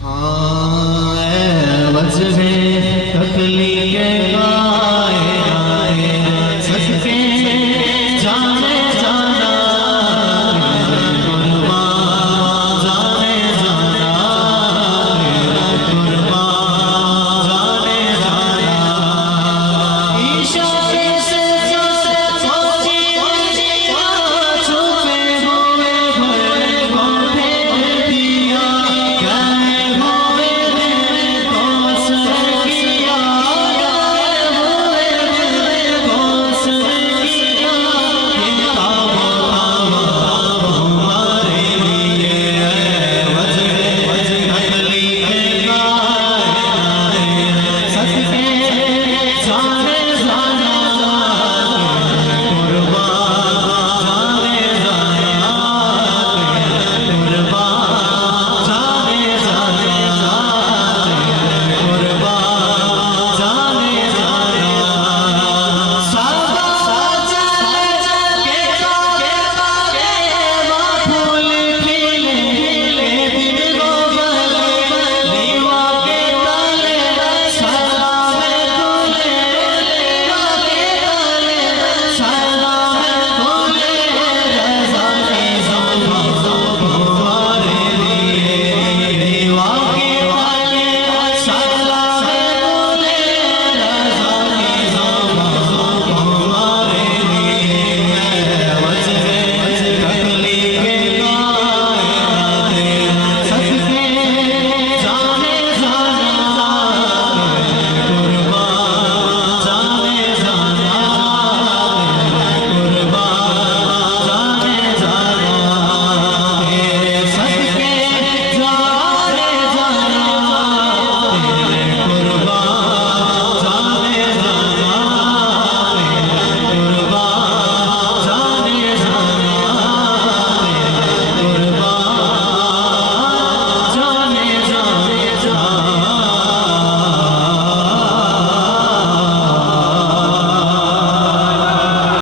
हाँ वजहे तकलीके गाए गाए सदके जाने जाना कुर्बान जाने जाना कुर्बान जाने जाना इशारे से सोची छुपे हुए भरे भरे दिया गए हुए मेरे दोस्त किया गए हुए मेरे दोस्त किया ये ताबो हमारे लिए वजह तकलीफे गाए सदके जाने जाना कुर्बान जाने जाना कुर्बान जाने जाना कुर्बान जाने जाना सादा चले के फूल खिले दिन को बले लीवा के तले सलाम खुले लीवा के तले सलाम खुले रज़ा की ज़ुबान हमारे लिए लीवा